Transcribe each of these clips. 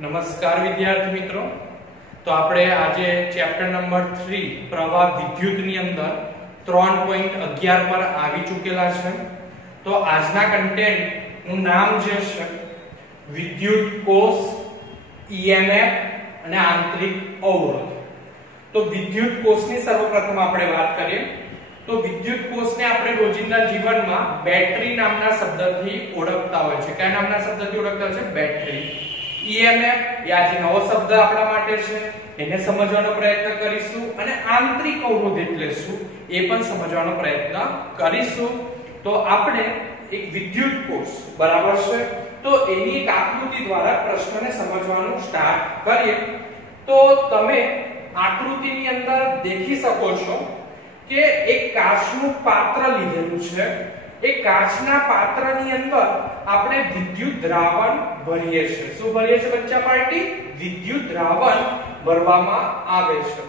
નમસ્કાર વિદ્યાર્થી મિત્રો, તો આપણે આજે ચેપ્ટર નંબર 3 પ્રવાહ વિદ્યુતની અંદર 3.11 પર આવી ચૂકેલા છે। તો આજના કન્ટેન્ટ નું નામ જે છે વિદ્યુત કોષ, ઈએમએફ અને આંતરિક અવરોધ। તો વિદ્યુત કોષની સર્વપ્રથમ આપણે વાત કરીએ તો વિદ્યુત કોષને આપણે રોજિંદા જીવનમાં બેટરી નામના શબ્દથી ઓળખતા હોય છે। કયા નામના શબ્દથી ઓળખતા હોય છે? બેટરી। ईएमएफ એ આજે નવો શબ્દ આપણા માટે છે, એને સમજવાનો પ્રયત્ન કરીશું અને આંતરિક અવરોધ એટલે શું એ પણ સમજવાનો પ્રયત્ન કરીશું। તો આપણે એક વિદ્યુત કોષ બરાબર છે, તો એની એક આકૃતિ દ્વારા પ્રશ્નને સમજવાનું સ્ટાર્ટ કરીએ। તો તમે આકૃતિની અંદર દેખી શકો છો કે એક કાચનું પાત્ર લીધેલું છે। એ કાચના પાત્રની અંદર આપણે વિદ્યુત દ્રાવણ ભરીએ છીએ। શું ભરીએ છીએ બચ્ચા પાર્ટી? વિદ્યુત દ્રાવણ ભરવામાં આવે છે।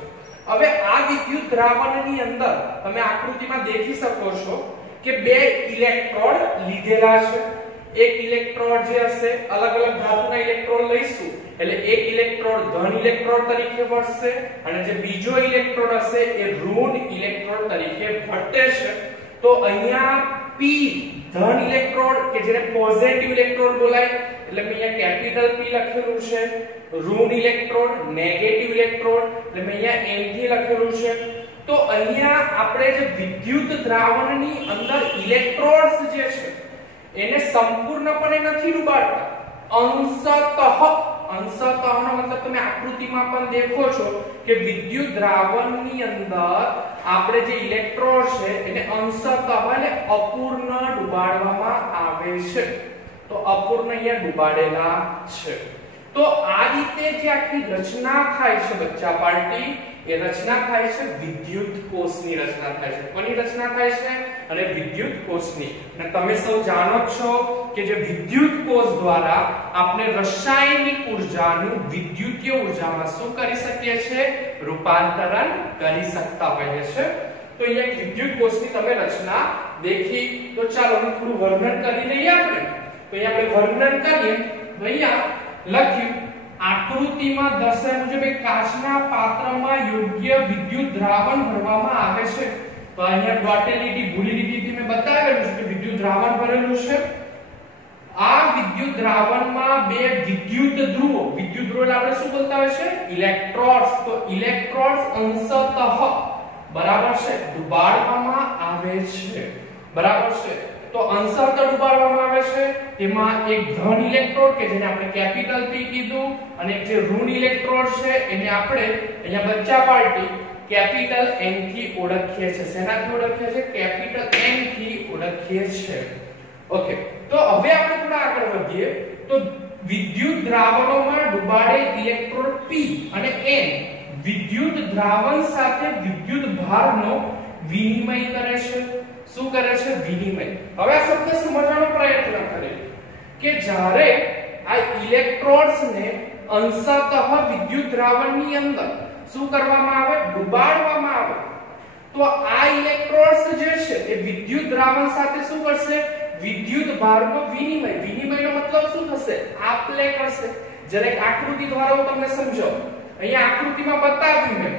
હવે આ વિદ્યુત દ્રાવણની અંદર તમે આકૃતિમાં દેખી શકો છો કે બે ઇલેક્ટ્રોડ લીધેલા છે। એક ઇલેક્ટ્રોડ જે હશે અલગ અલગ ધાતુના ઇલેક્ટ્રોડ લઈશું એટલે એક ઇલેક્ટ્રોડ ધન ઇલેક્ટ્રોડ તરીકે વર્તશે અને જે બીજો ઇલેક્ટ્રોડ હશે એ ઋણ ઇલેક્ટ્રોડ તરીકે વર્તે છે। તો અહીંયા P ધન ઇલેક્ટ્રોડ કે જેને પોઝિટિવ ઇલેક્ટ્રોડ બોલાય એટલે મેં અહીંયા કેપિટલ P લખેલું છે। ઋણ ઇલેક્ટ્રોડ નેગેટિવ ઇલેક્ટ્રોડ એટલે મેં અહીંયા N થી લખેલું છે। તો અહીંયા આપણે જે વિદ્યુત દ્રાવણની અંદર ઇલેક્ટ્રોડ્સ જે છે એને સંપૂર્ણપણે નથી ડૂબાડતા, અંશતઃનો મતલબ તમે આકૃતિમાં પણ દેખો છો કે વિદ્યુત દ્રાવણની અંદર આપણે જે ઇલેક્ટ્રોડ છે એને અંશતઃ એટલે અપૂર્ણ ડુબાડવામાં આવે છે। તો અપૂર્ણ અહીંયા ડુબાડેલા છે। તો આ રીતે જે આખી રચના થાય છે બચ્ચા પાર્ટી, એ રચના થાય છે વિદ્યુત કોષની રચના થાય છે। કોની રચના થાય છે? અને વિદ્યુત કોષની। અને તમે સૌ જાણો છો કે જે વિદ્યુત કોષ દ્વારા આપણે રાસાયણિક ઊર્જાનું વિદ્યુતીય ઊર્જામાં શું કરી શકીએ છીએ? રૂપાંતરણ કરી શકતા હોઈએ છે। તો અહીંયા એક વિદ્યુત કોષની તમે રચના દેખી। તો ચાલો હું થોડું વર્ણન કરી લઈએ આપણે। તો અહીંયા આપણે વર્ણન કરીએ તો અહીંયા લખ્યું આકૃતિમાં દર્શાવ્યા મુજબ એક કાચના પાત્રમાં યોગ્ય વિદ્યુત દ્રાવણ ભરવામાં આવે છે। તો અહીંયા ડોટેડ લીટી ભૂલી લીટીથી મેં બતાવેલું છે કે વિદ્યુત દ્રાવણ ભરેલું છે। આ વિદ્યુત દ્રાવણમાં બે વિદ્યુત ધ્રુવો એટલે આપણે શું બોલતા હોય છે? ઇલેક્ટ્રોડ્સ। તો ઇલેક્ટ્રોડ્સ અંશતઃ બરાબર છે ડુબાડવામાં આવે છે, બરાબર છે। તો અંશતઃ ડુબાડવામાં આવે છે। તેમાં એક ધન ઇલેક્ટ્રોડ કે જેને આપણે કેપિટલ P કીધું અને એક જે ઋણ ઇલેક્ટ્રોડ છે એને આપણે અહીંયા બચ્ચા પાર્ટી કેપિટલ N થી ઓળખીએ છીએ। શેનાથી ઓળખીએ છીએ? કેપિટલ N થી ઓળખીએ છીએ। ઓકે, તો હવે આપણે થોડા આગળ વધીએ તો વિદ્યુત દ્રાવણોમાં ડુબાડેલ ઇલેક્ટ્રોડ P અને N વિદ્યુત દ્રાવણ સાથે વિદ્યુત ભારનો વિનિમય કરે છે। શું કરે છે? વિનિમય। હવે આ શબ્દ સમજવાનો પ્રયત્ન કરીએ કે જ્યારે આ ઇલેક્ટ્રોડ્સ ને અંશતઃ વિદ્યુત દ્રાવણની અંદર શું કરવામાં આવે? ડુબાડવામાં આવે। તો આ ઇલેક્ટ્રોડ્સ જે છે એ વિદ્યુત દ્રાવણ સાથે શું કરશે? વિદ્યુત ભારનો વિનિમય। વિનિમયનો મતલબ શું થશે? આપલે કરશે। જ્યારે આકૃતિ દ્વારા હું તમને સમજાવું। અહીંયા આકૃતિમાં બતાવ્યું મેં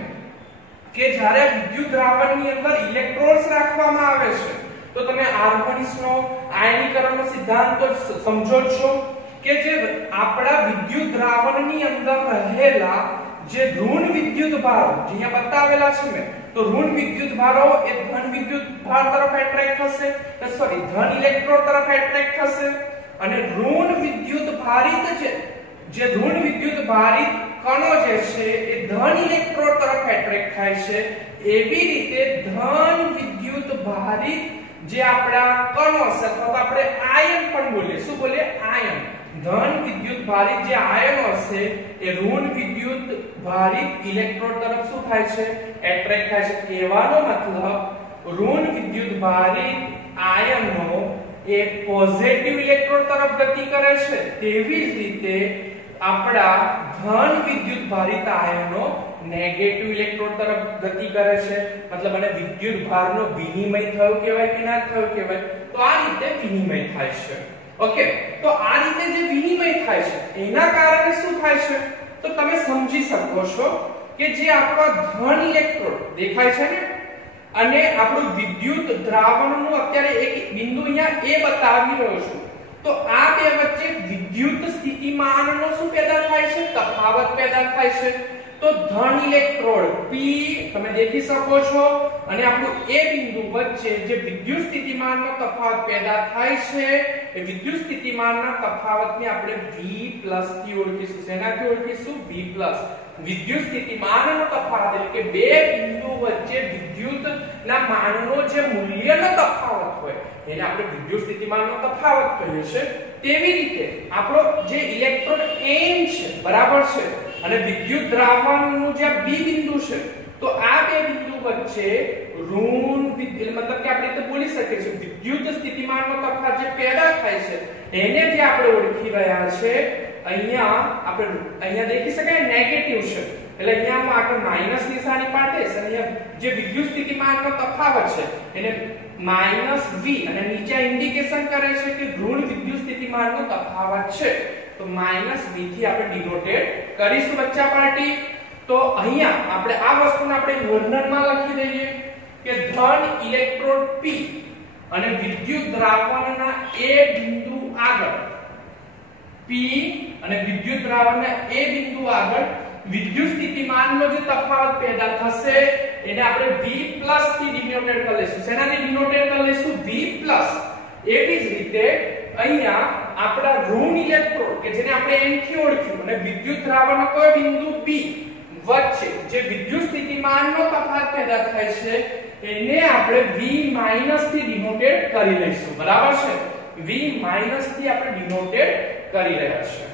કે જ્યારે વિદ્યુત દ્રાવણની અંદર ઇલેક્ટ્રોડ્સ રાખવામાં આવે છે તો તમે આર્ગોનિક્સનો આયનીકરણનો સિદ્ધાંત તો સમજો છો કે જે આપણા વિદ્યુત દ્રાવણની અંદર રહેલા જે ઋણ વિદ્યુત ભારો જે અહીંયા બતાવેલા છે મેં, તો ઋણ વિદ્યુત ભારો એ ધન વિદ્યુત ભાર તરફ એટ્રેક્ટ થશે, ધન ઇલેક્ટ્રોડ તરફ એટ્રેક્ટ થશે અને ઋણ વિદ્યુત ભારિત જે ઋણ વિદ્યુત ભારિત કણો જે છે એ ધન ઇલેક્ટ્રોડ તરફ એટ્રેક્ટ થાય છે। એવી રીતે ધન વિદ્યુત ભારિત જે આપણા કણો છે અથવા આપણે આયન પણ બોલીએ, શું બોલીએ? આયન। ધન વિદ્યુત ભારિત જે આયનો છે એ ઋણ વિદ્યુત ભારિત ઇલેક્ટ્રોડ તરફ શું થાય છે? એટ્રેક્ટ થાય છે। કહેવાનો મતલબ ઋણ વિદ્યુત ભારિત આયનો એ પોઝિટિવ ઇલેક્ટ્રોડ તરફ ગતિ કરે છે, તેવી જ રીતે આપણા ધન વિદ્યુત ભારિત આયનો નેગેટિવ ઇલેક્ટ્રોડ તરફ ગતિ કરે છે। મતલબ અને વિદ્યુત ભારનો વિનિમય થયો કહેવાય કે ના થયો કહેવાય? તો આ રીતે વિનિમય થાય છે। ઓકે, તો આ રીતે જે વિનિમય થાય છે એના કારણે શું થાય છે તો તમે સમજી શકો છો કે જે આપણો ધન ઇલેક્ટ્રોન દેખાય છે ને અને આપણું વિદ્યુત દ્રાવણનું અત્યારે એક બિંદુ અહીંયા એ બતાવી રહ્યો છું, તો આ બે વચ્ચે વિદ્યુત સ્થિતિમાનનો શું પેદા થાય છે? તફાવત પેદા થાય છે. તો ધન ઇલેક્ટ્રોડ P તમે દેખી શકો છો અને આપણું એ બિંદુ વચ્ચે જે વિદ્યુત સ્થિતિમાનનો તફાવત પેદા થાય છે એ વિદ્યુત સ્થિતિમાનના તફાવતને આપણે V+ થી ઓળખીશું. શેનાથી ઓળખીશું? V+. વિદ્યુત સ્થિતિમાનનો તફાવત એટલે કે બે બિંદુ વચ્ચે વિદ્યુતના માનનો જે મૂલ્યનો તફાવત હોય એને આપણે વિદ્યુત સ્થિતિમાનનો તફાવત કહીએ છીએ. તેવી રીતે આપણો જે ઇલેક્ટ્રોન N છે બરાબર છે અને વિદ્યુત દ્રાવણનું જે B બિંદુ છે, તો આ બે બિંદુ વચ્ચે ઋણ મતલબ કે આપણે તો બોલી શકીએ છીએ વિદ્યુત સ્થિતિમાનનો તફાવત જે પેદા થાય છે એને જે આપણે ઓળખી રહ્યા છે અહીંયા આપણે અહીંયા દેખી શકાય નેગેટિવ છે એટલે અહીંયા હું આગળ માઈનસ નિશાની પાડીશ અને અહીંયા જે વિદ્યુત સ્થિતિમાનનો તફાવત છે એને -v અને નીચે ઇન્ડિકેશન કરે છે કે ઋણ વિદ્યુત સ્થિતિમાનનો તફાવત છે, તો -v થી આપણે ડિનોટેડ કરીશું બચ્ચા પાર્ટી. તો અહીંયા આપણે આ વસ્તુને આપણે વર્ણનમાં લખી દઈએ કે ધન ઇલેક્ટ્રોડ P અને વિદ્યુત દ્રાવણના એ બિંદુ આગળ P અને વિદ્યુત દ્રાવણના એ બિંદુ આગળ વિદ્યુત સ્થિતિમાનનો જે તફાવત પેદા થશે એને આપણે V+ થી ડિનોટેડ કરી લઈશું. શેનાથી ડિનોટેડ કરી લઈશું? V+. એવી જ રીતે અહીંયા આપણા ઋણ ઇલેક્ટ્રોડ કે જેને આપણે N થી ઓળખ્યું અને વિદ્યુત દ્રાવણનો કોઈ બિંદુ B વચ્ચે જે વિદ્યુત સ્થિતિમાનનો તફાવત પેદા થાય છે એને આપણે V- થી ડિનોટેડ કરી લઈશું. બરાબર છે? V- થી આપણે ડિનોટેડ કરી રહ્યા છે.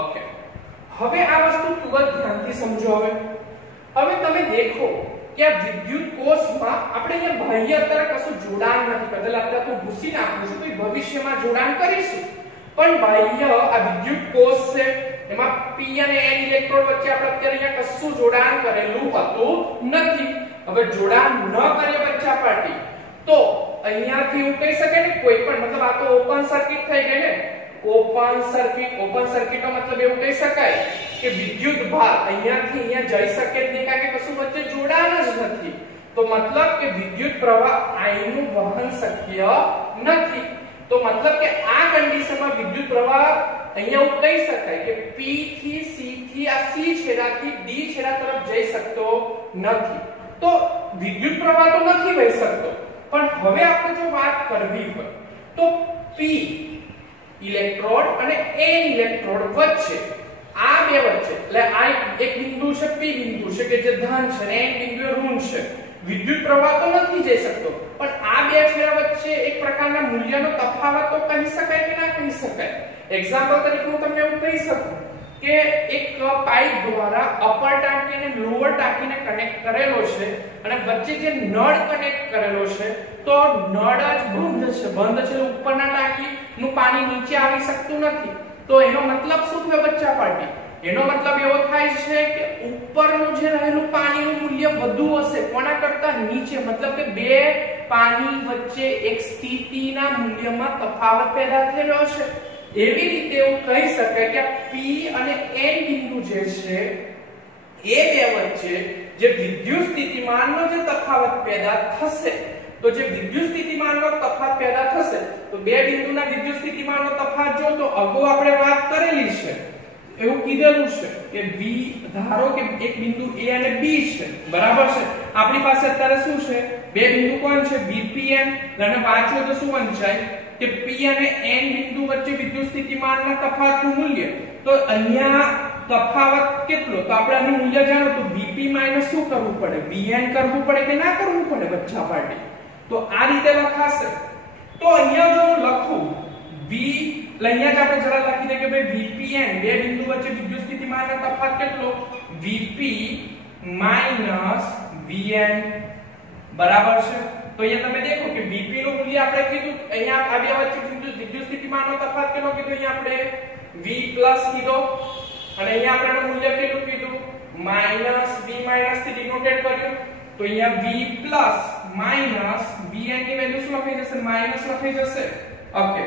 ઓકે, હવે આ વસ્તુ ખૂબ જ ધ્યાનથી સમજો. હવે તમે દેખો કે આ વિદ્યુત કોષમાં આપણે અહીંયા બાહ્ય અત્યારે કશું જોડાણ નથી કરેલ. અત્યારે તો ભૂસી નાખું છું તો ભવિષ્યમાં જોડાણ કરીશું, પણ બાહ્ય આ વિદ્યુત કોષ છે એમાં P અને N ઇલેક્ટ્રોડ વચ્ચે આપણે અત્યારે અહીંયા કશું જોડાણ કરેલું હતું નથી. હવે જોડાણ ન કરીએ બચ્ચા પાર્ટી તો અહીંયાથી એવું કહી શકે ને કોઈ પણ મતલબ આ તો ઓપન સર્કિટ થઈ ગઈ ને. ઓપન સર્કિટનો મતલબ એવું કહી શકાય કે વિદ્યુત ભાર અહીંયાથી અહીંયા જઈ શકે જ નહીં કારણ કે કશું વચ્ચે જોડાણ જ નથી. તો મતલબ કે વિદ્યુત પ્રવાહ I નું વહન શક્ય નથી. તો મતલબ કે આ કન્ડિશનમાં વિદ્યુત પ્રવાહ અહીંયા એવું કહી શકાય કે P થી C થી આ C છેડાથી D છેડા તરફ જઈ શકતો નથી. તો વિદ્યુત પ્રવાહ તો નથી વહી શકતો, પણ હવે આપણે જો વાત કરવી હોય તો P ઇલેક્ટ્રોડ અને N ઇલેક્ટ્રોડ વચ્ચે આ બે વચ્ચે એટલે આ એક બિંદુ છે P બિંદુ છે કે જે ધન છે અને N બિંદુ ઋણ છે. વિદ્યુત પ્રવાહ તો નથી જઈ શકતો, પણ આ બે છેડા વચ્ચે એક પ્રકારના મૂલ્યનો તફાવત તો કહી શકાય કે ના કહી શકાય. એક્ઝામ્પલ તરીકે હું તમને એવું કહી શકું કે એક પાઇપ દ્વારા અપર ટાંકી અને લોઅર ટાંકીને કનેક્ટ કરેલો છે અને વચ્ચે જે નળ કનેક્ટ કરેલો છે તો નળ જ બંધ છે ઉપરના ટાંકીનું પાણી નીચે આવી શકતું નથી. તો એનો મતલબ શું થયો બચ્ચા પાર્ટી? એનો મતલબ એવો થાય છે કે ઉપરનું જે રહેલું પાણીનું મૂલ્ય વધુ હશે કોના કરતા? નીચે. મતલબ કે બે પાણી વચ્ચે એક સ્થિતિના મૂલ્યમાં તફાવત પેદા થયેલો છે. એવી રીતે એવું કહી શકાય કે P અને N બિંદુ જે છે એ બે વચ્ચે જે વિદ્યુત સ્થિતિમાનનો જે તફાવત પેદા થશે, તો જે વિદ્યુત સ્થિતિમાનનો તફાવત પેદા થશે તો બે બિંદુના વિદ્યુત સ્થિતિમાનનો તફાવત જો તો અગાઉ આપણે વાત કરેલી છે. એવું કીધેલું છે કે V ધારો કે એક બિંદુ A અને B છે બરાબર છે. આપણી પાસે અત્યારે શું છે? બે બિંદુ કોણ છે? VPN અને વાંચો તો શું વંચાય કે P અને N બિંદુ વચ્ચે વિદ્યુત સ્થિતિમાનના તફાવતનું મૂલ્ય. તો અહીંયા તફાવત કેટલો? તો આપણે આનું મૂલ્ય જાણો તો Vp માઈનસ શું કરવું પડે? Vn કરવું પડે કે ના કરવું પડે બચ્ચા પાર્ટી? તો આ રીતે લખાશે. તો અહીંયા જો હું લખું V એટલે અહીંયા જ આપણે જરા લખી દઈએ કે ભાઈ Vpn બે બિંદુ વચ્ચે વિદ્યુત સ્થિતિમાનનો તફાવત કેટલો? Vp માઈનસ Vn બરાબર છે. તો અહીંયા તમે દેખો કે Vp નું મૂલ્ય આપણે કીધું અહીંયા આ બે વચ્ચે વિદ્યુત સ્થિતિમાનનો તફાવત કેટલો કીધો? અહીંયા આપણે V+ કીધો અને અહીંયા આપણે એનું મૂલ્ય કેટલું કીધું? -V થી ડિનોટેડ કર્યું. તો અહીંયા V+ માઈનસ Vn ની વેલ્યુ શું લખાઈ જશે? માઈનસ લખાઈ જશે. ઓકે,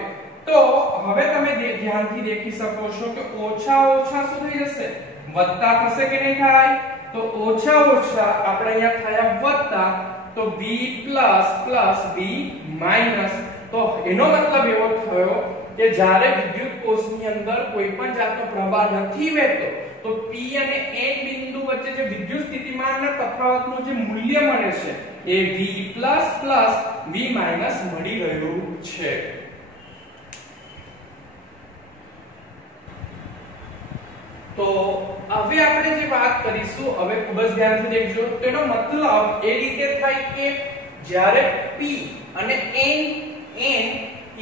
તો હવે તમે ધ્યાનથી દેખી શકો છો કે ઓછા ઓછા શું થઈ જશે, વત્તા થશે કે નહીં થાય? તો ઓછા ઓછા આપણે અહીંયા થયા વત્તા, તો b પ્લસ b માઈનસ. તો એનો મતલબ એવો થયો કે જ્યારે વિદ્યુત કોષની અંદર કોઈ પણ જાતનો પ્રવાહ નથી વહેતો તો p અને n બિંદુ વચ્ચે જે વિદ્યુત સ્થિતિમાનના તફાવતનું જે મૂલ્ય મળે છે એ v પ્લસ v માઈનસ મળી રહ્યું છે. તો હવે આપણે જે વાત કરીશું, હવે ખૂબ જ ધ્યાનથી દેખજો. તો એનો મતલબ એ રીતે થાય કે જ્યારે p અને n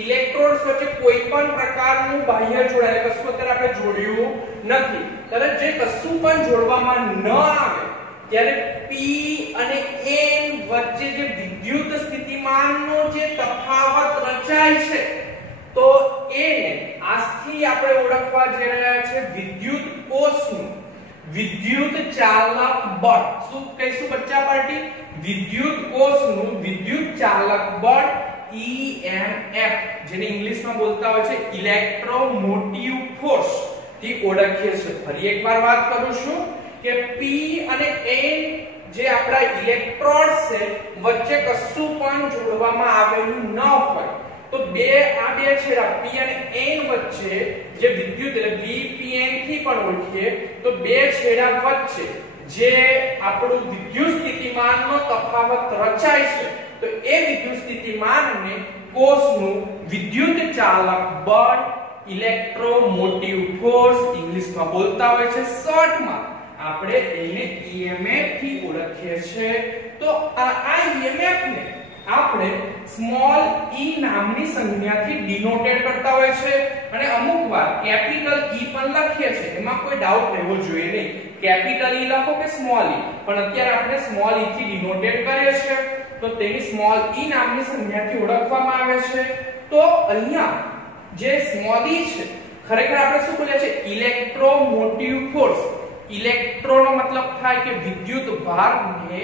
ઇલેક્ટ્રોડ્સ વચ્ચે કોઈ પણ પ્રકારનું બાહ્ય જોડાણ, કશું અત્યારે આપણે જોડ્યું નથી, ત્યારે જે કશું પણ જોડવામાં ન આવે ત્યારે p અને n વચ્ચે જે વિદ્યુત સ્થિતિમાનનો જે તફાવત રચાય છે તો એને આજથી આપણે ઓળખવા જઈ રહ્યા છે વિદ્યુત કોષનું વિદ્યુત ચાલક બળ. શું કહીશું બચ્ચા પાર્ટી? વિદ્યુત કોષનું વિદ્યુત ચાલક બળ EMF, જેને ઇંગ્લિશમાં બોલતા હોય છે ઇલેક્ટ્રોમોટિવ ફોર્સ થી ઓળખીએ છીએ. ફરી એકવાર વાત કરું છું કે p અને n જે આપણા ઇલેક્ટ્રોડ્સ છે વચ્ચે કશું પણ જોડવામાં આવેલું ન હોય તો આ બે છેડા p અને n વચ્ચે જે વિદ્યુત એટલે Vpn થી પણ ઓળખીએ તો બે છેડા વચ્ચે જે આપણું વિદ્યુત સ્થિતિમાનનો તફાવત રચાય છે તો એ વિદ્યુત સ્થિતિમાનને કોષનું વિદ્યુત ચાલક બળ ઇલેક્ટ્રોમોટિવ ફોર્સ ઇંગ્લિશમાં બોલતા હોય છે, શોર્ટમાં આપણે એને EMF થી ઓળખીએ છીએ. તો આ EMF ને આપણે સ્મોલ e નામની સંજ્ઞાથી ડિનોટેડ કરતા હોય છે અને અમુકવાર કેપિટલ E પણ લખીએ છીએ. એમાં કોઈ ડાઉટ રહેવો જોઈએ નહીં, કેપિટલ E લખો કે સ્મોલ e, પણ અત્યારે આપણે સ્મોલ e થી ડિનોટેડ કરીએ છીએ તો તેની સ્મોલ e નામની સંજ્ઞાથી ઓળખવામાં આવે છે. તો અહીંયા જે સ્મોલ e છે ખરેખર આપણે શું બોલ્યા છે? Electromotive force. ઇલેક્ટ્રોનો મતલબ થાય કે વિદ્યુત ભારને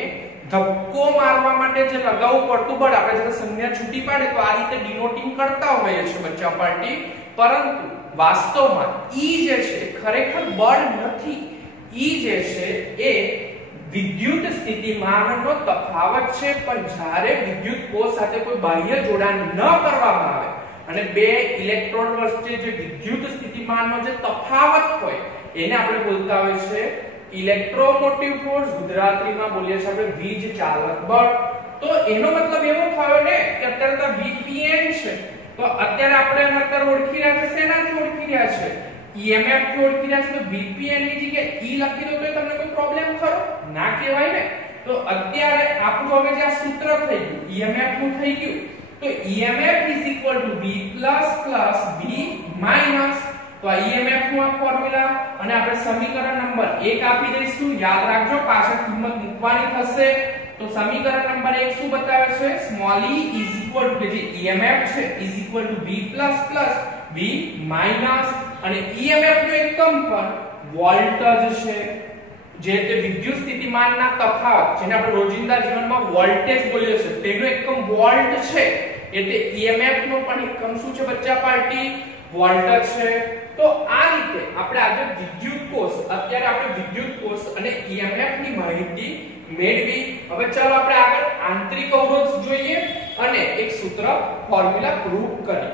ધક્કો મારવા માટે જે લગાવવું પડતું બળ, આપણે જ્યારે સંજ્ઞા છૂટી પાડે તો આ રીતે ડિનોટિંગ કરતા હોઈએ છે બચ્ચા પાર્ટી, પરંતુ વાસ્તવમાં E જે છે ખરેખર બળ નથી. E જે છે એ વિદ્યુત સ્થિતિમાનનો તફાવત છે, પણ જ્યારે વિદ્યુત કોષ સાથે કોઈ બાહ્ય જોડાણ ન કરવામાં આવે અને બે ઇલેક્ટ્રોડ વચ્ચે જે વિદ્યુત સ્થિતિમાનનો જે તફાવત હોય એને આપણે બોલતા હોય છે ઇલેક્ટ્રોમોટિવ ફોર્સ. ગુજરાતીમાં બોલીએ છીએ આપણે વીજ ચાલક બળ. તો એનો મતલબ એવો થયો ને કે અત્યારે તો Vpn છે તો અત્યારે આપણે અત્યારે ઓળખી રહ્યા છે શેનાથી ઓળખી રહ્યા છે? EMF થી ઓળખી રહ્યા છે. તો Vpn ની જગ્યાએ E લખી દો તો તમને કોઈ પ્રોબ્લેમ ખરો? ના કહેવાય ને. તો અત્યારે આપણું હવે જે આ સૂત્ર થઈ ગયું EMF નું થઈ ગયું તો EMF V B- તો આ EMF નું આ ફોર્મ્યુલા અને આપણે સમીકરણ નંબર 1 આપી દઈશું. યાદ રાખજો પાછળ કિંમત મૂકવાની થશે. તો સમીકરણ નંબર 1 શું બતાવે છે? Small e is equal to જે EMF છે is equal to B++ B minus અને EMF નો એકમ પણ વોલ્ટેજ છે, જે તે વિદ્યુત સ્થિતિમાનના તફાવત જેને આપણે રોજિંદા જીવનમાં વોલ્ટેજ બોલીએ છીએ તેનો એકમ વોલ્ટ છે, એટલે EMF નો પણ એકમ શું છે બચ્ચા પાર્ટી? વોલ્ટેજ છે. તો આ રીતે આપણે આજે વિદ્યુત કોષ, અત્યારે આપણે વિદ્યુત કોષ અને EMF ની માહિતી મેળવી. હવે ચાલો આપણે આગળ આંતરિક અવરોધ જોઈએ અને એક સૂત્ર ફોર્મ્યુલા પ્રૂવ કરીએ.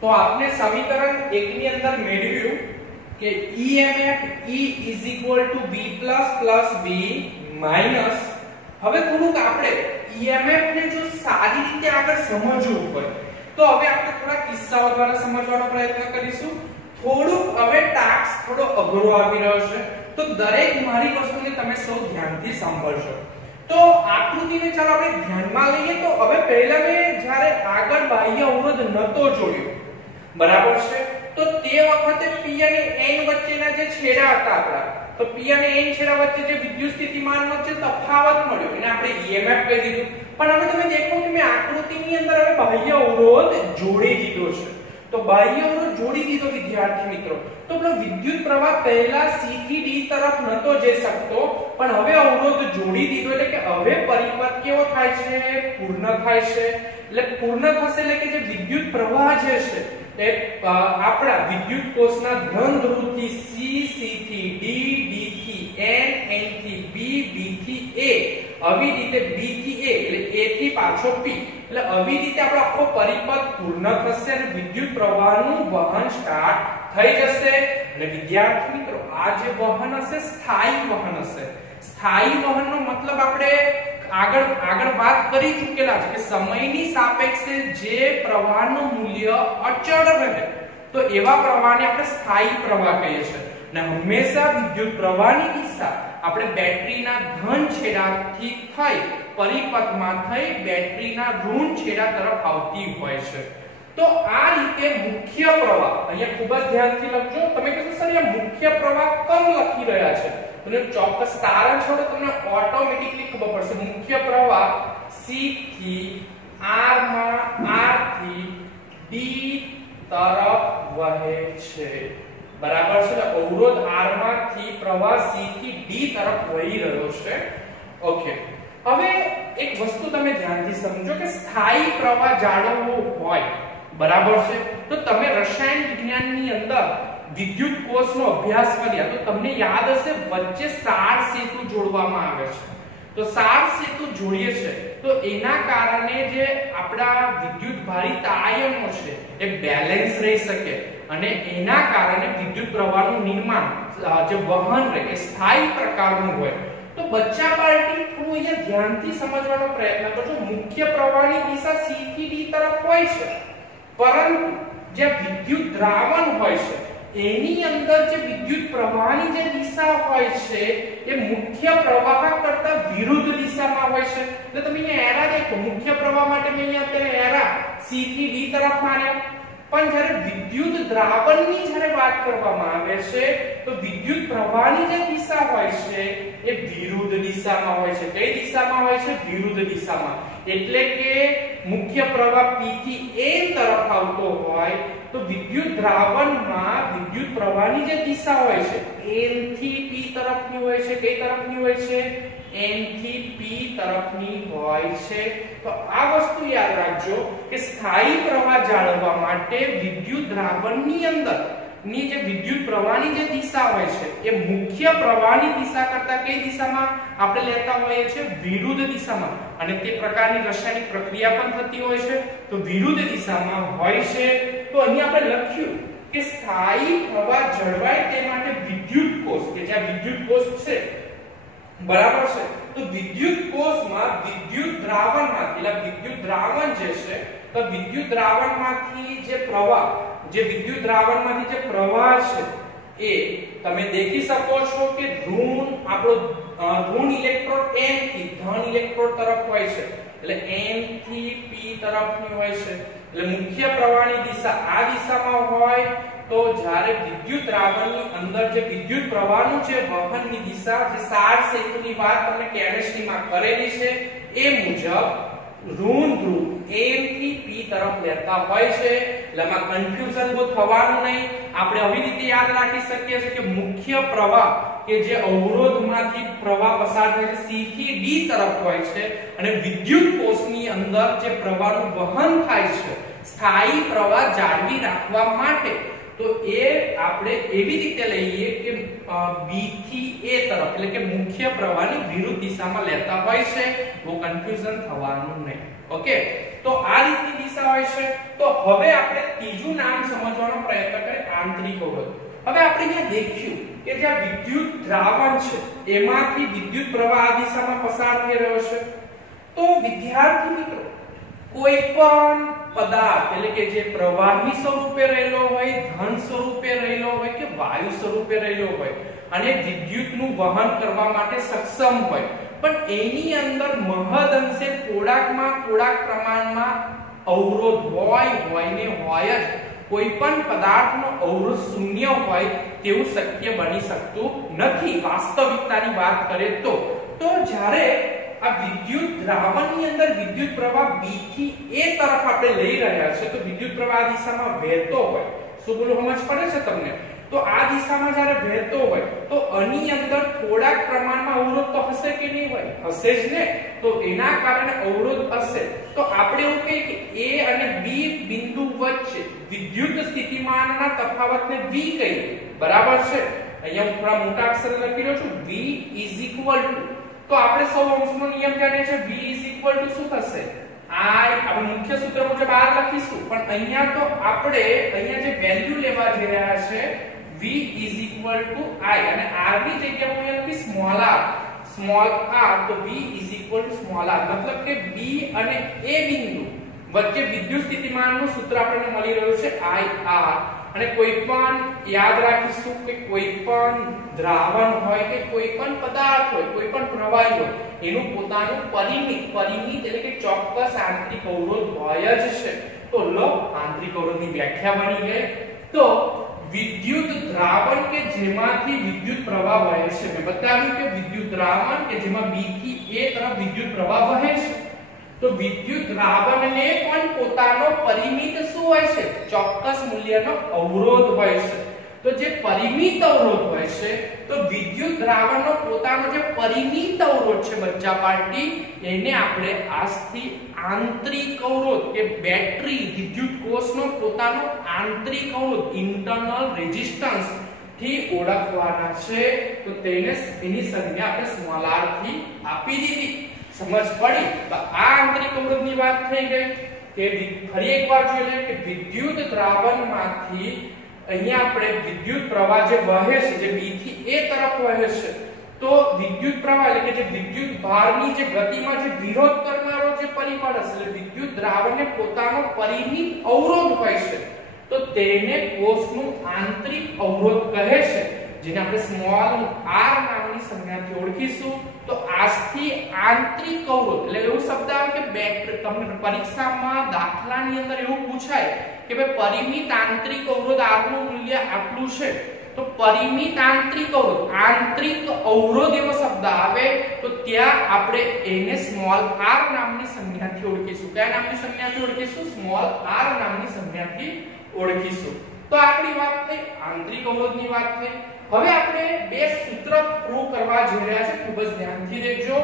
તો આપણે સમીકરણ 1 ની અંદર મેળવ્યું કે EMF E B++ B minus. હવે થોડુંક આપણે EMF ને જો સારી રીતે આગળ સમજવું હોય તો હવે આપણે થોડા કિસ્સાઓ દ્વારા સમજવાનો પ્રયત્ન કરીશું. થોડુંક હવે ટાસ્ક થોડો અઘરો આવી રહ્યો છે તો દરેક મારી વસ્તુને તમે સૌ ધ્યાનથી સાંભળજો. તો આકૃતિને ચાલો આપણે ધ્યાનમાં લઈએ. તો હવે પહેલા મેં જ્યારે આગળ બાહ્ય અવરોધ નતો જોયો, બરાબર છે, તો તે વખતે P અને N વચ્ચેના જે છેડા હતા આપણા, તો P અને N છેડા વચ્ચે જે વિદ્યુત સ્થિતિમાન વચ્ચે તફાવત મળ્યો એને આપણે EMF કહી દીધું. પણ હવે તમે દેખો કે મેં આકૃતિની અંદર હવે બાહ્ય અવરોધ જોડી દીધો છે. તો તો બાહ્ય અવરોધ જોડી દીધો વિદ્યાર્થી મિત્રો, તો પેલો વિદ્યુત પ્રવાહ પહેલા C થી D તરફ નતો જઈ શકતો, પણ હવે અવરોધ જોડી દીધો એટલે કે હવે પરિપથ કેવો થાય છે, પૂર્ણ થાય છે. એટલે પૂર્ણ થશે એટલે કે જે વિદ્યુત પ્રવાહ જે છે એ આપણા વિદ્યુત કોષના ધન ધ્રુવથી C થી D, D થી N, N થી B, B થી A, આવી રીતે B થી A એટલે A થી પાછો P, એટલે આવી રીતે આપણો આખો પરિપથ પૂર્ણ થશે અને વિદ્યુત પ્રવાહનું વહન સ્ટાર્ટ થઈ જશે. અને વિદ્યાર્થી મિત્રો આ જે વહન હશે સ્થાયી વહન હશે. સ્થાયી વહનનો મતલબ આપણે આગળ વાત કરી ચૂકેલા છે કે સમયની સાપેક્ષે જે પ્રવાહનું મૂલ્ય અચળ રહે તો એવા પ્રવાહને આપણે સ્થાયી પ્રવાહ કહીએ છીએ. અને હંમેશા વિદ્યુત પ્રવાહની દિશા આપણે બેટરીના ધન છેડાથી થઈ પરિપથમાં થઈ બેટરીના ઋણ છેડા તરફ આવતી હોય છે. તો આ રીતે મુખ્ય પ્રવાહ અહીંયા ખૂબ જ ધ્યાનથી લખજો. તમે કહેશો સર આ મુખ્ય પ્રવાહ કેમ લખી રહ્યા છે, તો ચોક્કસ તારણ છોડો તમને ઓટોમેટિકલી ખબર પડશે. મુખ્ય પ્રવાહ C થી R માં R થી D તરફ વહે છે, બરાબર છે. અવરોધ R માંથી પ્રવાહ C થી D તરફ વહી રહ્યો છે. ઓકે, હવે એક વસ્તુ તમે ધ્યાનથી સમજો કે સ્થાયી પ્રવાહ જાળવવો હોય, બરાબર છે, તો તમે રસાયણ વિજ્ઞાનની અંદર વિદ્યુત કોષનો અભ્યાસ કર્યા તો તમને યાદ હશે વચ્ચે સાર સેતુ જોડવામાં આવે છે. તો સાર સેતુ જોડીએ છે તો એના કારણે જે આપડા વિદ્યુત ભારિત આયનો છે એ બેલેન્સ રહી શકે અને એના કારણે વિદ્યુત પ્રવાહનું નિર્માણ જે વહન રહે એ સ્થાયી પ્રકારનું હોય. તો બચ્ચા પાર્ટી થોડું અહીંયા ધ્યાનથી સમજવાનો પ્રયત્ન કરજો. મુખ્ય પ્રવાહની દિશા C થી D તરફ હોય છે, પરંતુ જે વિદ્યુત દ્રાવણ હોય છે એની અંદર જે વિદ્યુત પ્રવાહની જે દિશા હોય છે એ મુખ્ય પ્રવાહ કરતા વિરુદ્ધ દિશામાં હોય છે. એટલે તમે અહીંયા એરા દેખો, મુખ્ય પ્રવાહ માટે મેં અહીંયા અત્યારે એરા C થી D તરફ માર્યો, પણ જ્યારે વિદ્યુત દ્રાવણની જ્યારે વાત કરવામાં આવે છે તો વિદ્યુત પ્રવાહની જે દિશા હોય છે એ વિરુદ્ધ દિશામાં હોય છે. કઈ દિશામાં હોય છે? વિરુદ્ધ દિશામાં. એટલે કે મુખ્ય પ્રવાહ P થી N તરફ આવતો હોય તો વિદ્યુત દ્રાવણમાં વિદ્યુત પ્રવાહની જે દિશા હોય છે N થી P તરફની હોય છે. કઈ તરફની હોય છે? N થી P તરફની હોય છે. તો આ વસ્તુ યાદ રાખજો કે સ્થાયી પ્રવાહ જાળવવા માટે વિદ્યુત દ્રાવણની અંદર ની જે વિદ્યુત પ્રવાહની જે દિશા હોય છે એ મુખ્ય પ્રવાહની દિશા કરતા કઈ દિશામાં આપણે લેતા હોઈએ છીએ? વિરુદ્ધ દિશામાં. અને તે પ્રકારની રાસાયણિક પ્રક્રિયા પણ થતી હોય છે તો વિરુદ્ધ દિશામાં હોય છે. તો અહીંયા આપણે લખ્યું કે સ્થાયી પ્રવાહ જળવાય તે માટે વિદ્યુત કોષ કે જ્યાં વિદ્યુત કોષ છે, બરાબર છે, તો વિદ્યુત કોષમાં વિદ્યુત દ્રાવણમાંથી એટલે વિદ્યુત દ્રાવણ જે છે તો વિદ્યુત દ્રાવણમાંથી જે પ્રવાહ જે વિદ્યુત દ્રાવણમાંથી જે પ્રવાહ છે એ તમે દેખી શકો છો કે ઋણ ઇલેક્ટ્રોડ N થી ધન ઇલેક્ટ્રોડ તરફ હોય છે. એટલે N થી P તરફની હોય છે. એટલે મુખ્ય પ્રવાહની દિશા આ દિશામાં હોય તો જ્યારે વિદ્યુત દ્રાવણની અંદર જે વિદ્યુત પ્રવાહનું છે વહનની દિશા જે સાર સેતુની વાત તમને કેમિસ્ટ્રીમાં કરેલી છે એ મુજબ ઋણ ધ્રુવ N થી P તરફ લેતા હોય છે. એટલે આમાં કન્ફ્યુઝન બહુ થવાનું નહીં. આપણે આવી રીતે યાદ રાખી શકીએ છીએ કે મુખ્ય પ્રવાહ કે જે અવરોધમાંથી પ્રવાહ પસાર થાય છે C થી D તરફ હોય છે અને વિદ્યુત કોષની અંદર જે પ્રવાહનું વહન થાય છે સ્થાયી પ્રવાહ જાળવી રાખવા માટે તો એ આપણે એવી રીતે લઈએ કે B થી A તરફ એટલે કે મુખ્ય પ્રવાહની વિરુદ્ધ દિશામાં લેતા હોય છે. બહુ કન્ફ્યુઝન થવાનું નહીં. ઓકે, તો આ રીતની દિશા હોય છે. તો હવે આપણે ત્રીજું નામ સમજવાનો પ્રયત્ન કરીએ, આંતરિક અવરોધ. હવે આપણે અહીંયા દેખ્યું કે જ્યાં વિદ્યુત દ્રાવણ છે એમાંથી વિદ્યુત પ્રવાહ આ દિશામાં પસાર થઈ રહ્યો છે. તો વિદ્યાર્થી મિત્રો કોઈ પણ પદાર્થ એટલે કે જે પ્રવાહી સ્વરૂપે રહેલો હોય, ઘન સ્વરૂપે રહેલો હોય કે વાયુ સ્વરૂપે રહેલો હોય અને વિદ્યુતનું વહન કરવા માટે સક્ષમ હોય, પણ એની અંદર મહદઅંશે થોડાક પ્રમાણમાં અવરોધ હોય જ. કોઈ પણ પદાર્થનો અવરોધ શૂન્ય હોય તેવું શક્ય બની શકતું નથી વાસ્તવિકતાની વાત કરીએ તો. જ્યારે આ વિદ્યુત દ્રાવણની અંદર વિદ્યુત પ્રવાહ B થી A તરફ આપણે લઈ રહ્યા છે, તો વિદ્યુત પ્રવાહ આ દિશામાં વહેતો હોય, શું બોલું સમજ પડે છે તમને? તો આ દિશામાં જ્યારે વહેતો હોય તો આની અંદર થોડાક પ્રમાણમાં અવરોધ તો હશે કે નહીં હોય? હશે જ ને. તો એના કારણે અવરોધ હશે. તો આપણે એવું કહીએ કે A અને B બિંદુ વચ્ચે વિદ્યુત સ્થિતિમાનના તફાવતને V કહીએ, બરાબર છે? અહીંયા હું થોડા મોટા અક્ષરે લખી રહ્યો છું, V તો આપણે સૌ અંશનો નિયમ જાણીએ છીએ, V શું થશે? I. આપણે મુખ્ય સૂત્ર મુજબ R લખીશું, પણ અહીંયા તો આપણે અહીંયા જે વેલ્યુ લેવા જઈ રહ્યા છે V I અને R ની જગ્યાએ હું લખી સ્મોલ r, તો V સ્મોલ r, મતલબ કે B અને A બિંદુ વચ્ચે વિદ્યુત સ્થિતિમાનનું સૂત્ર આપણને મળી રહ્યું છે IR. અને કોઈ પણ યાદ રાખીશું કે કોઈ પણ દ્રાવણ હોય કે કોઈ પણ પદાર્થ હોય, કોઈ પણ પ્રવાહી હોય, એનું પોતાનું પરિમિત એટલે કે ચોક્કસ આંતરિક અવરોધ હોય જ છે. તો લો આંતરિક અવરોધની વ્યાખ્યા બની ગઈ. તો વિદ્યુત દ્રાવણ કે જેમાંથી વિદ્યુત પ્રવાહ વહે છે, મેં બતાવ્યું કે વિદ્યુત દ્રાવણ કે જેમાં B થી A તરફ વિદ્યુત પ્રવાહ વહે છે, તો વિદ્યુત દ્રાવણને પણ પોતાનો પરિમિત શું હોય છે? ચોક્કસ મૂલ્યનો અવરોધ હોય છે. તો જે પરિમિત અવરોધ હોય છે, તો વિદ્યુત દ્રાવણનો પોતાનો જે પરિમિત અવરોધ છે બચ્ચા પાર્ટી, એને આપણે આજથી આંતરિક અવરોધ કે બેટરી વિદ્યુત કોષનો પોતાનો આંતરિક અવરોધ ઇન્ટરનલ રેઝિસ્ટન્સ થી ઓળખવાના છે. તો તેને એની સંજ્ઞા આપણે સ્મોલ r થી આપી દીધી. સમજ પડી? તો આ આંતરિક અવરોધની વાત થઈ ગઈ. કે ફરી એકવાર જોઈ લઈએ કે વિદ્યુત દ્રાવણમાંથી અહીંયા આપણે વિદ્યુત પ્રવાહ જે વહે છે, જે B થી A તરફ વહે છે, તો વિદ્યુત પ્રવાહ એટલે કે જે વિદ્યુત ભારની જે ગતિમાં જે વિરોધ કરનારો જે પરિબળ હશે, એટલે વિદ્યુત દ્રાવણને પોતાનો પરિમિત અવરોધ હોય છે, તો તેને કોષનું આંતરિક અવરોધ કહે છે, જેને આપણે સ્મોલ r નામની સંજ્ઞાથી ઓળખીશું. તો આજથી આંતરિક અવરોધ એટલે એવો શબ્દ આવે કે બેટરી, તમને પરીક્ષામાં દાખલાની અંદર એવું પૂછાય કે ભાઈ પરિમિત આંતરિક અવરોધ r નું મૂલ્ય આટલું છે, તો પરિમિત આંતરિક અવરોધ એવો શબ્દ આવે તો ત્યાં આપણે એને સ્મોલ r નામની સંજ્ઞાથી ઓળખીશું. કયા નામની સંજ્ઞાથી ઓળખીશું? સ્મોલ r નામની સંજ્ઞાથી ઓળખીશું. તો આપણી વાત થઈ આંતરિક અવરોધની વાત થઈ. હવે આપણે બે સૂત્ર પ્રૂવ કરવા જઈ રહ્યા છે, ખૂબ જ ધ્યાનથી દેખજો.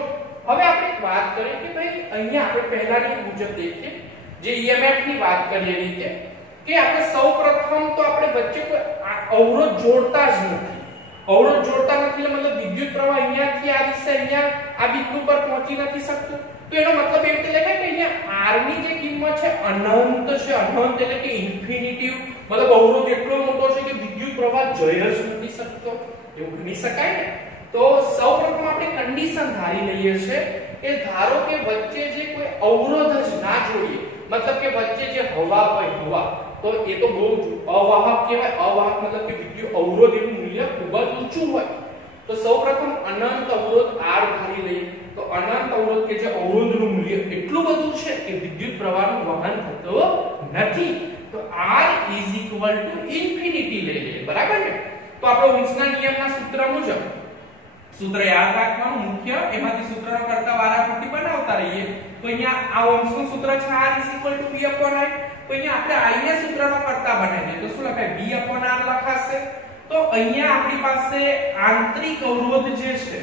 હવે આપણે એક વાત કરીએ કે ભાઈ અહીંયા આપણે પહેલાની મુજબ દેખીએ જે EMF ની વાત કરીએ રીતે કે આપણે સૌપ્રથમ તો આપણે વચ્ચે કોઈ અવરોધ જોડતા જ નથી. અવરોધ જોડતા નથી એટલે મતલબ વિદ્યુત પ્રવાહ અહીંયાથી આ દિશા અહીંયા આ બિંદુ પર પહોંચી નથી શકતો. તો એનો મતલબ એ રીતે લખાય કે અહીંયા r ની જે કિંમત છે અનંત છે. અનંત એટલે કે ઇન્ફિનિટિવ, મતલબ અવરોધ એટલો મોટો છે કે વિદ્યુત પ્રવાહ જઈ જ નથી શકતો. એવું ગણી શકાય ને? તો સૌપ્રથમ આપણે કન્ડિશન ધારી લઈએ છે કે ધારો કે વચ્ચે જે કોઈ અવરોધ જ ના જોઈએ, મતલબ કે વચ્ચે જે હવા હોય, હવા, તો એ તો બહુ અવાહક કહેવાય. અવાહક મતલબ કે વિદ્યુત અવરોધ એનું મૂલ્ય ખૂબ જ ઊંચું હોય. તો સૌપ્રથમ અનંત અવરોધ r ધારી લઈએ. તો અનંત અવરોધ કે જે અવરોધનું મૂલ્ય એટલું બધું છે કે વિદ્યુત પ્રવાહનું વહન થતું નથી. તો r ઇન્ફિનિટી લઈ લઈએ, બરાબર ને? તો આપણે ઓહ્મના નિયમના સૂત્ર મુજબ સૂત્ર યાદ રાખવાનું મુખ્ય, એમાંથી સૂત્રનો કરતા વારાફરતી બનાવતા રહીએ. તો અહીંયા આ ઓહ્મનું સૂત્ર છે r v/i. તો અહીંયા આપણે i ના સૂત્રનો કરતા બનાવીએ તો શું લખાય? v/r લખાશે. તો અહીંયા આપણી પાસે આંતરિક અવરોધ જે છે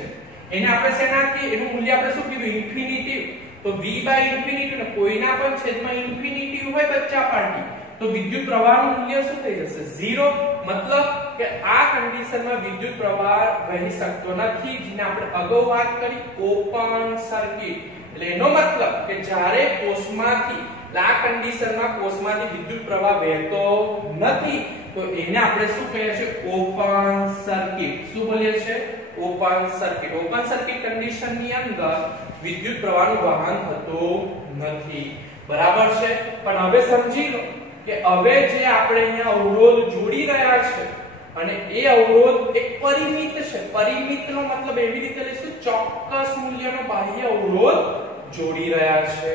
એને આપણે શેનાથી એનું મૂલ્ય આપણે શું કીધું? ઇન્ફિનિટી. તો v/ઇન્ફિનિટી ને કોઈના પણ છેદમાં ઇન્ફિનિટી હોય બચ્ચા પાર્ટી, તો વિદ્યુત પ્રવાહનું મૂલ્ય શું થઈ જશે? 0. મતલબ કે આ કન્ડિશનમાં વિદ્યુત પ્રવાહ વહી શકતો નથી, જેને આપણે અગાઉ વાત કરી ઓપન સર્કિટ. એટલે એનો મતલબ કે જ્યારે કોષમાંથી આ કન્ડિશનમાં કોષમાંથી વિદ્યુત પ્રવાહ વહેતો નથી, તો એને આપણે શું કહીએ છીએ? Open circuit. શું બોલીએ છીએ? Open circuit. ઓપન સર્કિટ કન્ડિશનની અંદર વિદ્યુત પ્રવાહનું વહન થતું નથી. બરાબર છે? પણ હવે સમજી લો કે હવે જે આપણે અહીંયા અવરોધ જોડી રહ્યા છે અને એ અવરોધ એક પરિમિત છે. પરિમિતનો મતલબ એવી રીતે લઈશું ચોક્કસ મૂલ્યનો બાહ્ય અવરોધ જોડી રહ્યા છે.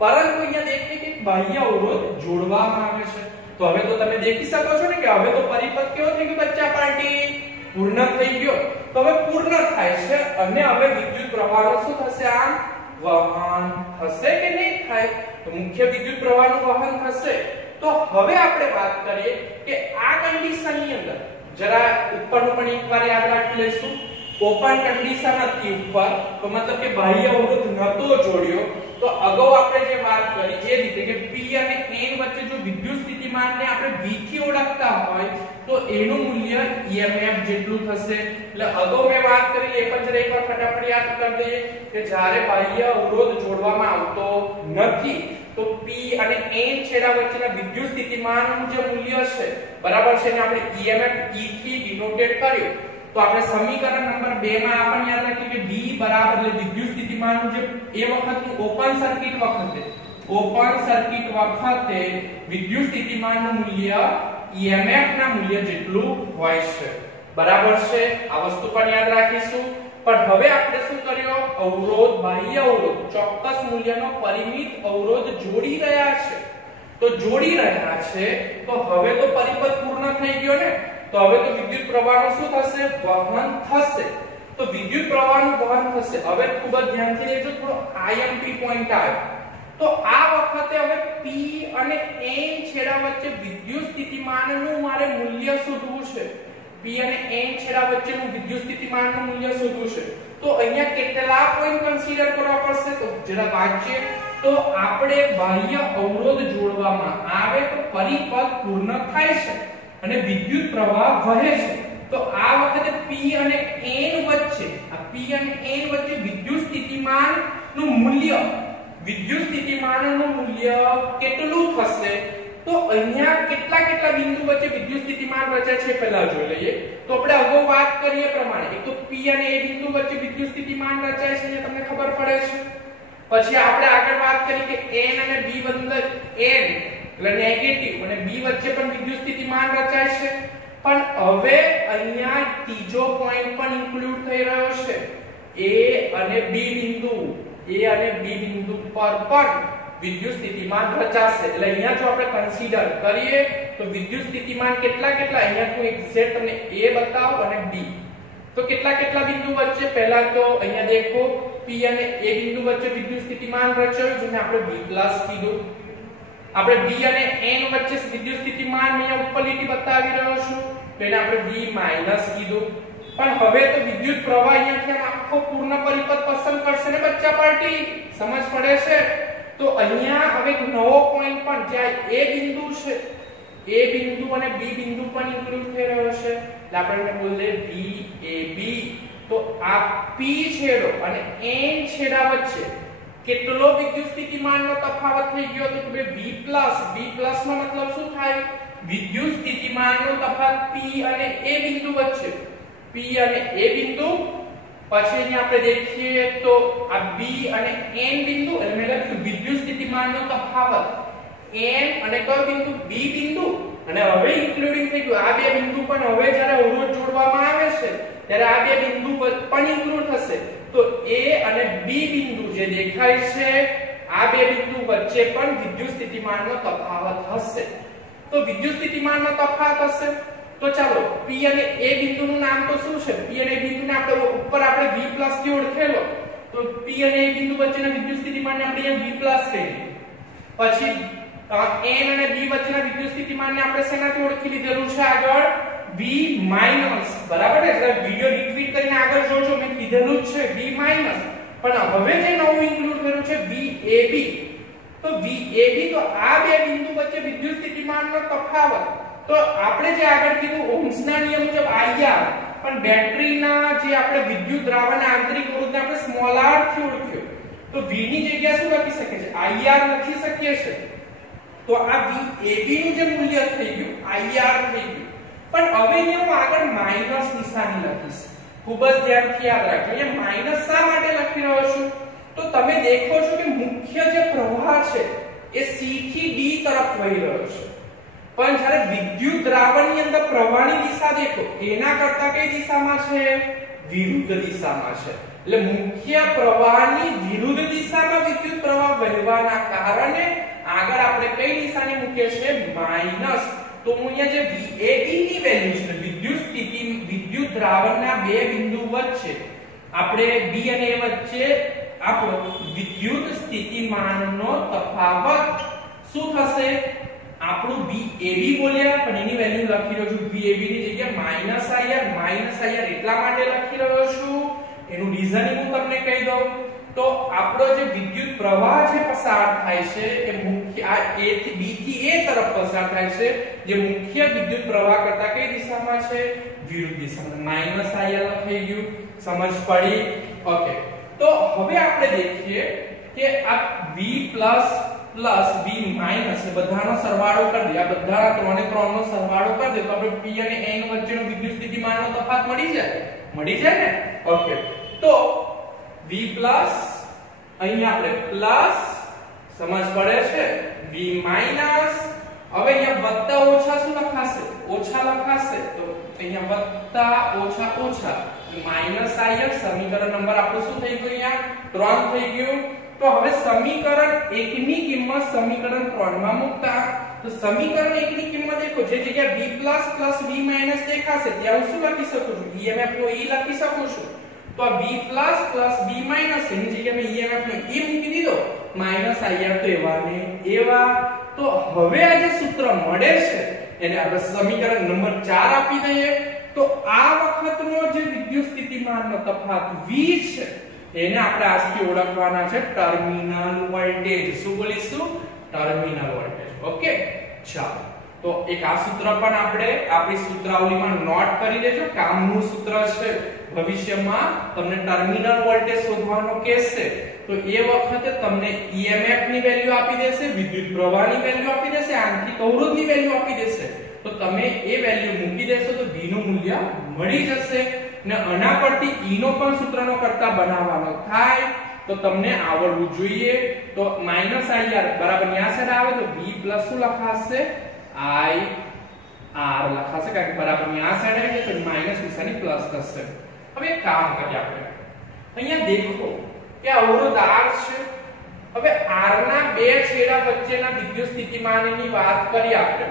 પરંતુ અહીંયા દેખીએ કે બાહ્ય અવરોધ જોડવામાં આવે છે. તો હવે તો તમે દેખી શકો છો ને કે હવે તો પરિપથ કેવો થઈ ગયો બચ્ચા પાર્ટી? પૂર્ણ થઈ ગયો. તો હવે પૂર્ણ થાય છે અને હવે વિદ્યુત પ્રવાહનો શું થશે? આમ વહન થશે કે નહીં થાય? તો મુખ્ય વિદ્યુત પ્રવાહનું વહન થશે. તો હવે આપણે વાત કરીએ કે આ કન્ડિશનની અંદર જરા ઉપરનું પણ એકવાર યાદ રાખી લઈશું. ઓપન કન્ડિશન હતી ઉપર, તો મતલબ કે બાહ્ય અવરોધ નતો જોડ્યો. તો અગાઉ આપણે જે વાત કરી એ રીતે કે P અને N વચ્ચે જો વિદ્યુત સ્થિતિમાનને આપણે V થી ઓળખતા હોય તો એનું મૂલ્ય EMF જેટલું થશે. એટલે અગાઉ મેં વાત કરી એ પણ જરા એકવાર ફટાફટ યાદ કરી દઈએ કે જ્યારે બાહ્ય અવરોધ જોડવામાં આવતો નથી તો P અને N છેડા વચ્ચેના વિદ્યુત સ્થિતિમાનનું જે મૂલ્ય છે બરાબર છે, એને આપણે EMF E થી ડિનોટેટ કર્યું. તો આપણે સમીકરણ નંબર 2 માં આપણને યાદ રાખીએ કે V બરાબર એટલે વિદ્યુત સ્થિતિમાનનું જે એ વખતનું ઓપન સર્કિટ વખતે વિદ્યુત સ્થિતિમાનનું મૂલ્ય EMF ના મૂલ્ય જેટલું હોય છે. બરાબર છે, આ વસ્તુ પણ યાદ રાખીશું. પણ હવે આપણે શું કર્યો? અવરોધ, બાહ્ય અવરોધ ચોક્કસ મૂલ્યનો પરિમિત અવરોધ જોડી રહ્યા છે. તો જોડી રહ્યા છે તો હવે તો પરિપથ પૂર્ણ થઈ ગયો ને. તો હવે તો વિદ્યુત પ્રવાહનું શું થશે? વહન થશે. તો વિદ્યુત પ્રવાહનું વહન થશે. હવે ખૂબ જ ધ્યાનથી લેજો, થોડો IMP પોઈન્ટ આવે. તો આ વખતે હવે P અને N છેડા વચ્ચે વિદ્યુત સ્થિતિમાનનું મારે મૂલ્ય શોધવું છે. P અને N છેડા વચ્ચેનું વિદ્યુત સ્થિતિમાનનું મૂલ્ય શોધવું છે. તો અહીંયા કેટલા પોઈન્ટ કન્સિડર કરવા પડશે? તો જરા વાંચીએ. તો આપણે બાહ્ય અવરોધ જોડવામાં આવે તો પરિપથ પૂર્ણ થાય છે અને વિદ્યુત પ્રવાહ વહે છે. તો આ વખતે P અને N વચ્ચે વિદ્યુત સ્થિતિમાનનું મૂલ્ય કેટલું થશે? તો અહીંયા કેટલા બિંદુ વચ્ચે વિદ્યુત સ્થિતિમાન રચાય છે પહેલા જોઈ લઈએ. તો આપણે અગાઉ વાત કરીએ પ્રમાણે એક તો P અને A બિંદુ વચ્ચે વિદ્યુત સ્થિતિમાન રચાય છે, તમને ખબર પડે છે. પછી આપણે આગળ વાત કરી કે N અને B બંને N એટલે નેગેટિવ અને B વચ્ચે પણ વિદ્યુત સ્થિતિમાન રચાય છે. પણ હવે અહીંયા ત્રીજો પોઈન્ટ પણ ઇન્ક્લુડ થઈ રહ્યો છે. A અને B બિંદુ પર પણ વિદ્યુત સ્થિતિમાન રચાશે. એટલે અહીંયા જો આપણે કન્સિડર કરીએ તો વિદ્યુત સ્થિતિમાન કેટલા અહીંયા હું એક્ઝેક્ટ તમને A બતાવું અને B. તો કેટલા બિંદુ વચ્ચે? પહેલા તો અહીંયા દેખો P અને A બિંદુ વચ્ચે વિદ્યુત સ્થિતિમાન રચાયું જેને આપણે V+ કીધું. આપણે B અને N વચ્ચે વિદ્યુત સ્થિતિમાન અહીંયા ઉપર લીટી બતાવી રહ્યો છું તો એને આપણે V- કીધું. પણ હવે તો વિદ્યુત પ્રવાહ અહીંયાથી આખો પૂર્ણ પરિપથ પસંદ કરશે ને બચ્ચા પાર્ટી, સમજ પડે છે? તો અહીંયા હવે એક નવો પોઈન્ટ પણ જ્યાં A બિંદુ છે, A બિંદુ અને B બિંદુ પણ ઇન્ક્લુડ થઈ રહ્યો છે. એટલે આપણે બોલીએ VAB. તો આ P છેડો અને N છેડા વચ્ચે કેટલો વિદ્યુત સ્થિતિમાનનો તફાવત થઈ ગયો? તો કે V+ માં મતલબ શું થાય? વિદ્યુત સ્થિતિમાનનો તફાવત P અને A બિંદુ વચ્ચે. P અને A બિંદુ, પછી અહીંયા આપણે દેખીએ તો આ B અને N બિંદુ એટલે મેં લખ્યું વિદ્યુત સ્થિતિમાનનો તફાવત N અને કયો બિંદુ? B બિંદુ. અને હવે ઇન્ક્લુડિંગ થઈ ગયું આ બે બિંદુ પણ હવે જ્યારે અવરોધ જોડવામાં આવે છે ત્યારે આ બે બિંદુ પણ ઇન્ક્લુડ થશે. તો A અને B બિંદુ જે દેખાય છે આ બે બિંદુ વચ્ચે પણ વિદ્યુત સ્થિતિમાનનો તફાવત હશે. તો વિદ્યુત સ્થિતિમાનનો તફાવત હશે. તો ચાલો P અને A બિંદુનું નામ તો શું છે? P અને A બિંદુને આપણે ઉપર આપણે V+ થી ઓળખેલો. તો P અને A બિંદુ વચ્ચેના વિદ્યુત સ્થિતિમાનને આપણે અહીંયા V+ કહીએ. પછી N અને B વચ્ચેના વિદ્યુત સ્થિતિમાનને આપણે શેનાથી ઓળખી લીધેલું છે આગળ? V-, બરાબર ને? એટલે વિડિયો રિપીટ કરીને આગળ જોજો, મેં કીધેલું જ છે V-. પણ હવે જે નવું ઇન્ક્લુડ કર્યું છે VAB. તો VAB તો આ બે બિંદુ વચ્ચે વિદ્યુત સ્થિતિમાનનો તફાવત. તો આપણે જે આગળ કીધું ઓહ્મના નિયમ મુજબ IR, પણ બેટરીના જે આપણે વિદ્યુત દ્રાવણના આંતરિક અવરોધને આપણે સ્મોલ r થી ઓળખ્યો. તો V ની જગ્યાએ શું લખી શકીએ છે? IR લખી શકીએ છે. તો આ VAB નું જે મૂલ્ય થઈ ગયું IR થઈ ગયું. પણ હવે અહીંયા હું આગળ માઈનસ નિશાની લખીશ. ખૂબ જ ધ્યાનથી યાદ રાખજો. અહીંયા માઈનસ શા માટે લખી રહ્યો છું? તો તમે દેખો છો કે મુખ્ય જે પ્રવાહ છે એ C થી D તરફ વહી રહ્યો છે. પણ જ્યારે વિદ્યુત દ્રાવણની અંદર પ્રવાહની દિશા દેખો એના કરતા કઈ દિશામાં છે? વિરુદ્ધ દિશામાં છે. એટલે મુખ્ય પ્રવાહની વિરુદ્ધ દિશામાં વિદ્યુત પ્રવાહ વહેવાના કારણે આગળ આપણે કઈ નિશાની મૂકીએ છીએ? માઈનસ. તો હું અહીંયા જે VAB ની વેલ્યુ છે વિદ્યુત દ્રાવણના બે બિંદુ વચ્ચે આપણે B અને A વચ્ચે આપણો વિદ્યુત સ્થિતિમાનનો તફાવત શું થશે? આપણું VAB બોલ્યા પણ એની વેલ્યુ લખી રહ્યો છું VAB ની જગ્યાએ -IR એટલા માટે લખી રહ્યો છું, એનું રીઝનિંગ હું તમને કહી દઉં. તો આપણો જે વિદ્યુત પ્રવાહ જે પસાર થાય છે એ મુખ્ય આ A થી B થી A તરફ પસાર થાય છે, જે મુખ્ય વિદ્યુત પ્રવાહ કરતા કઈ દિશામાં છે? વિરુદ્ધ દિશામાં. -IR લખાઈ ગયું, સમજ પડી? ઓકે, તો હવે આપણે દેખીએ કે આ V પ્લસ B માઈનસ બધાનો સરવાળો કરી દે, આ બધા ત્રણે ત્રણનો સરવાળો કરી દે તો આપણે P અને N વચ્ચેનો વિદ્યુત સ્થિતિમાનનો તફાવત મળી જાય ને. ઓકે, તો V પ્લસ અહીંયા આપણે પ્લસ, સમજ પડે છે? V માઈનસ, હવે અહીંયા વત્તા ઓછા શું લખાશે? ઓછા લખાશે, તો અહીંયા વત્તા ઓછા ઓછા -IR. સમીકરણ નંબર આપણું શું થઈ ગયું? અહીંયા 3 થઈ ગયું. તો હવે સમીકરણ 1 ની કિંમત સમીકરણ 3 માં મૂકતા, તો સમીકરણ 1 ની કિંમત દેખો, જે જગ્યા V plus plus V minus દેખાશે ત્યાં હું શું લખી શકું છું? EMF નો E લખી શકું છું. તો V plus plus V minus એની જગ્યાએ મેં EMF નો E મૂકી દીધો, -IR તો એવા ને એવા. તો હવે આ જે સૂત્ર મળે છે એને આપણે સમીકરણ નંબર 4 આપી દઈએ. તો આ વખતનો જે વિદ્યુત સ્થિતિમાનનો તફાવત V છે એને આપણે આજથી ઓળખવાના છે ટર્મિનલ વોલ્ટેજ. શું બોલીશું? Terminal voltage. ઓકે, ચાલો. તો એક આ સૂત્ર પણ આપણે આપણી સૂત્રાવલીમાં નોટ કરી દેજો, કામનું સૂત્ર છે. ભવિષ્યમાં તમને ટર્મિનલ વોલ્ટેજ શોધવાનો કહેશે તો એ વખતે તમને EMF ની વેલ્યુ આપી દેશે, વિદ્યુત પ્રવાહની વેલ્યુ આપી દેશે, આંતરિક અવરોધની વેલ્યુ આપી દેશે. તો તમે એ વેલ્યુ મૂકી દેશો તો V નું મૂલ્ય મળી જશે. ને આના પરથી E નો પણ સૂત્રનો કરતા બનાવવાનો થાય તો તમને આવડવું જોઈએ. તો -IR બરાબર ન્યા સાઈડ આવે તો V પ્લસ શું લખાશે? IR લખાશે, કારણ કે બરાબર ન્યા સાઈડ આવે તો માઈનસ નિશાની પ્લસ થશે. હવે એક કામ કરીએ આપણે, અહીંયા દેખો કે અવરોધ R છે. હવે R ના બે છેડા વચ્ચેના વિદ્યુત સ્થિતિમાનની વાત કરીએ આપણે,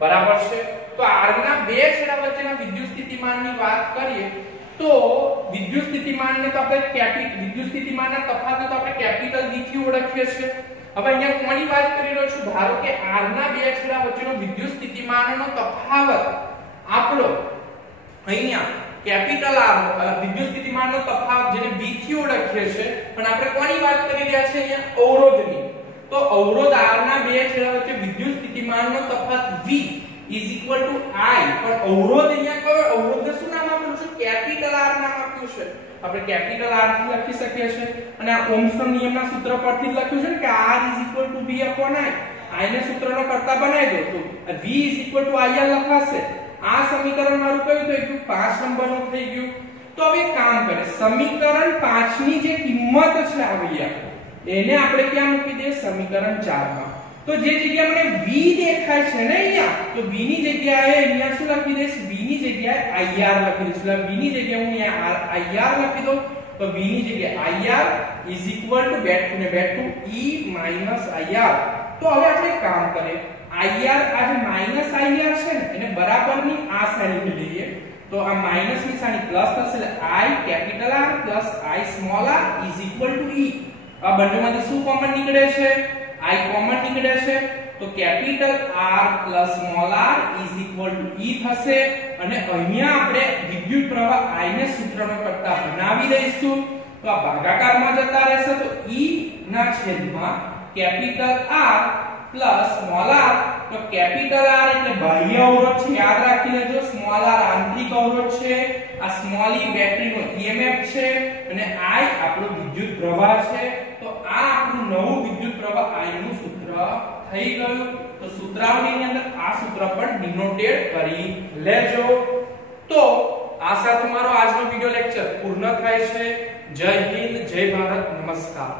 બરાબર છે? તો R ના બે છેડા વચ્ચેના વિદ્યુત સ્થિતિમાનની વાત કરીએ તો વિદ્યુત સ્થિતિમાનને તો આપણે વિદ્યુત સ્થિતિમાનના તફાવતને તો આપણે કેપિટલ V થી ઓળખીએ છીએ. હવે અહીંયા કોની વાત કરી રહ્યો છું? ધારો કે R ના બે છેડા વચ્ચેનો વિદ્યુત સ્થિતિમાનનો તફાવત આપણો અહીંયા કેપિટલ R વિદ્યુત સ્થિતિમાનનો તફાવત જેને V થી ઓળખીએ છીએ, પણ આપણે કોની વાત કરી રહ્યા છે? અહીંયા અવરોધની. તો અવરોધ R ના બે છેડા વચ્ચે વિદ્યુત સ્થિતિમાનનો તફાવત V I, પણ અવરોધ અહીંયા કયો? અવરોધને શું નામ આપ્યું છે? કેપિટલ R નામ આપ્યું છે. આપણે કેપિટલ R થી લખી શકીએ છીએ અને આ ઓહ્મના નિયમના સૂત્ર પરથી જ લખ્યું છે ને કે R V/I. I ને સૂત્રનો કરતા બનાવી દો તો V IR લખાશે. આ સમીકરણ મારું કયું થઈ ગયું? 5 નંબરનું થઈ ગયું. તો હવે કામ કરે, સમીકરણ 5 ની જે કિંમત છે આવી એને આપણે ક્યાં મૂકી દઈએ? સમીકરણ 4 માં. તો જે જગ્યાએ મને V દેખાય છે ને અહીંયા, તો V ની જગ્યાએ અહીંયા શું લખી દઈશ? V ની જગ્યાએ IR લખી દઈશ. એટલે V ની જગ્યાએ હું અહીંયા IR લખી દઉં તો V ની જગ્યાએ IR back to E IR. તો હવે આપણે કામ કરીએ, IR આ જે IR છે ને એને બરાબરની આ સાઈડ લઈએ તો આ માઈનસ નિશાની પ્લસ થશે, એટલે I capital R plus I small r E. આ બંનેમાંથી શું કોમન નીકળે છે? I કોમન નીકળે છે. તો capital R plus small r E થશે. અને અહીંયા આપણે વિદ્યુત પ્રવાહ I ને સૂત્રનો કરતા બનાવી દઈશું તો આ ભાગાકારમાં જતા રહેશે. તો E ના છેદમાં capital R plus small r. તો કેપિટલ R એટલે બાહ્ય અવરોધ છે, યાદ રાખી લેજો. સ્મોલ r આંતરિક અવરોધ છે. આ સ્મોલ e બેટરીનો EMF છે અને I આપણો વિદ્યુત પ્રવાહ છે. તો આ આપણું નવું વિદ્યુત પ્રવાહ I નું સૂત્ર થઈ ગયું. તો સૂત્રાવલીની અંદર આ સૂત્ર પણ ડિનોટેડ કરી લેજો. તો આ સાથે મારો આજનો વિડિયો લેક્ચર પૂર્ણ થાય છે. જય હિન્દ, જય ભારત, નમસ્કાર.